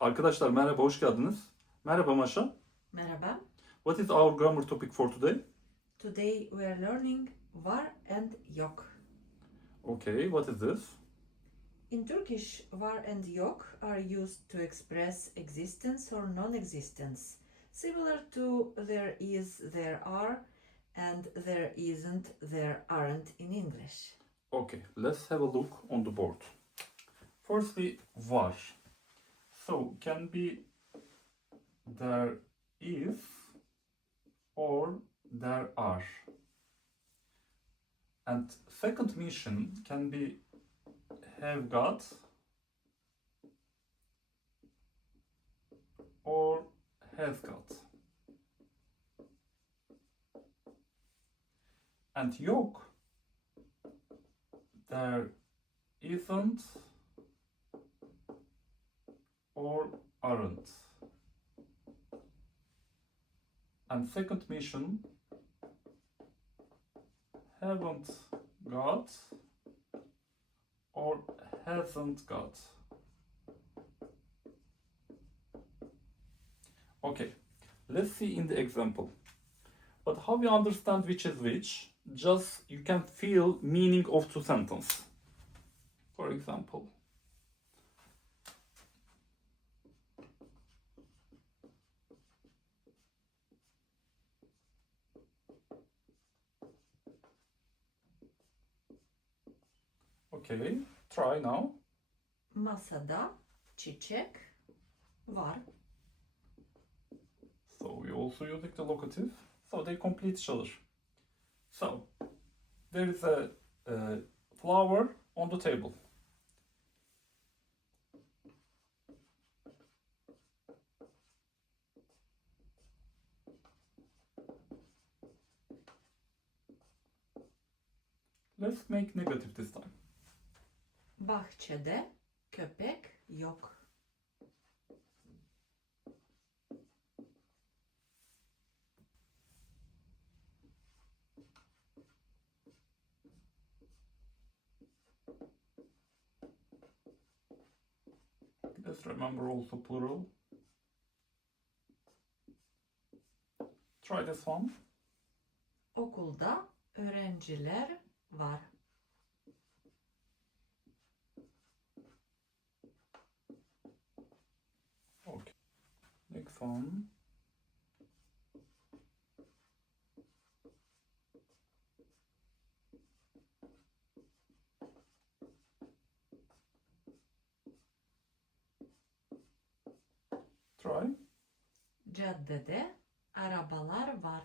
Arkadaşlar merhaba, hoş geldiniz. Merhaba Maşa. Merhaba. What is our grammar topic for today? Today we are learning VAR and YOK. Okay, what is this? In Turkish, VAR and YOK are used to express existence or non-existence, similar to there is, there are, and there isn't, there aren't in English. Okay, let's have a look on the board. Firstly, var. So, can be there is or there are. And second mission can be have got or has got. And yok, there isn't or aren't. And second mission, haven't got or hasn't got. Okay, let's see in the example. But how we understand which is which, just you can feel meaning of two sentence. For example, okay, try now. Masada çiçek var. So we also using the locative, so they complete each other. So there is a flower on the table. Let's make negative this time. Bahçede köpek yok. Let's remember also plural. Try this one. Okulda öğrenciler var. Okay. Next one. Try. Caddede arabalar var.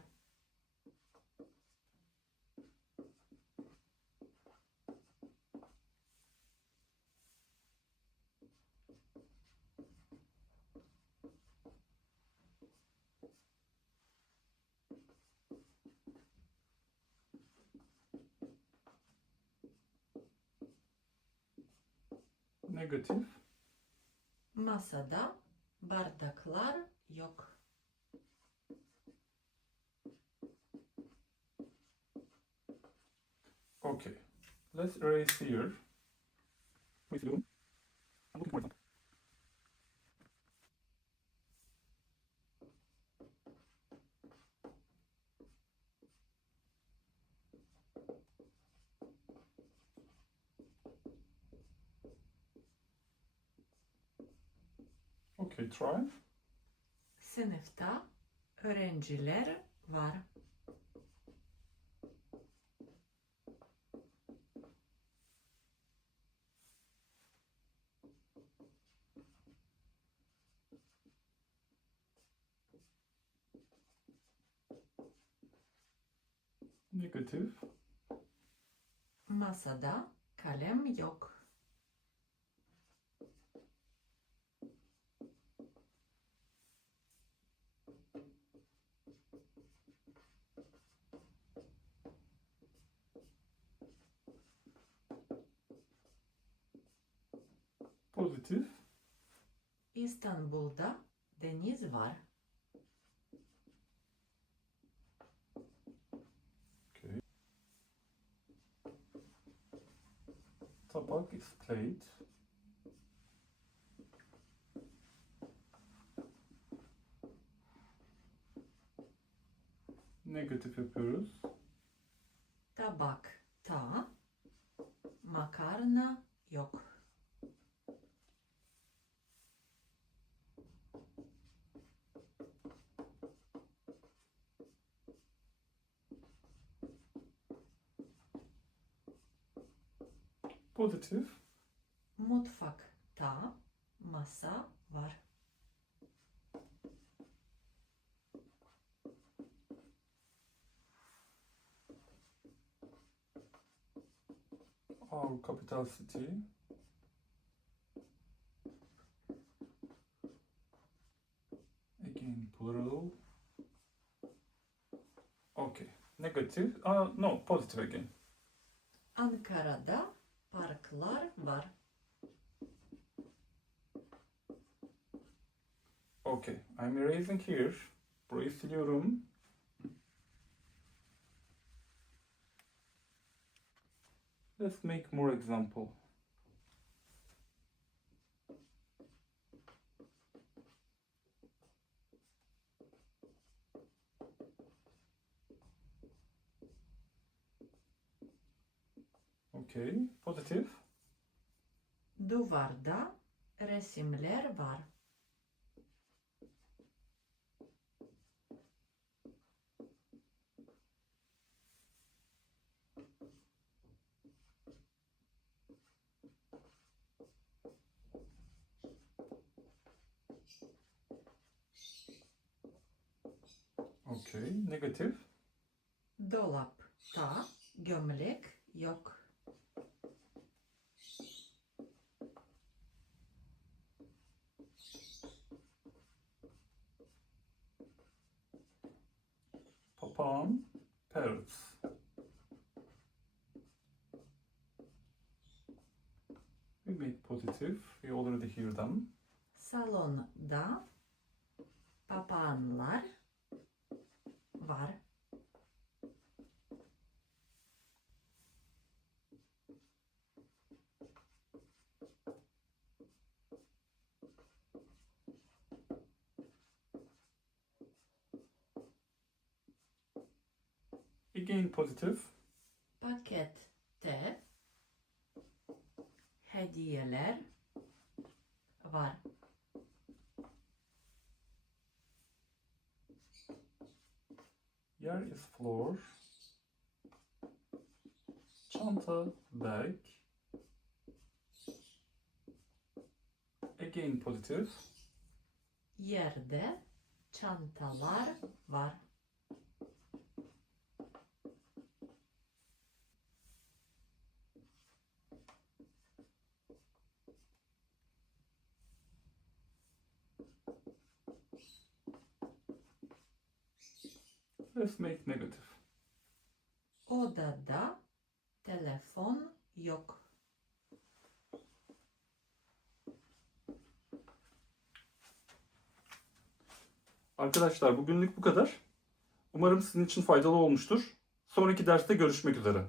Negative. Masada bardaklar yok. Okay. Let's erase here. Please do. I'm looking for them. Okay, try. Sınıfta öğrenciler var. Negative. Masada kalem yok. Positive. İstanbul'da deniz var. Okay. Tabak is plate. Negatif yapıyoruz. Tabakta makarna yok. Pozitif. Mutfakta masa var. Our capital city. Again, plural. Okay. Negative. No, positive again. Ankara'da parklar var. Okay. I'm erasing here. Burayı siliyorum. Let's make more example. Okay, positive. Duvarda resimler var. Okay, negative. Dolapta gömlek yok. Papağan, parrots. We made positive. We already hear them. Salonda papağanlar var. Again positive. Pakette hediyeler var. Here is floor. Çanta, bag. Again positive. Yerde çantalar var. Let's make negative. Odada telefon yok. Arkadaşlar bugünlük bu kadar. Umarım sizin için faydalı olmuştur. Sonraki derste görüşmek üzere.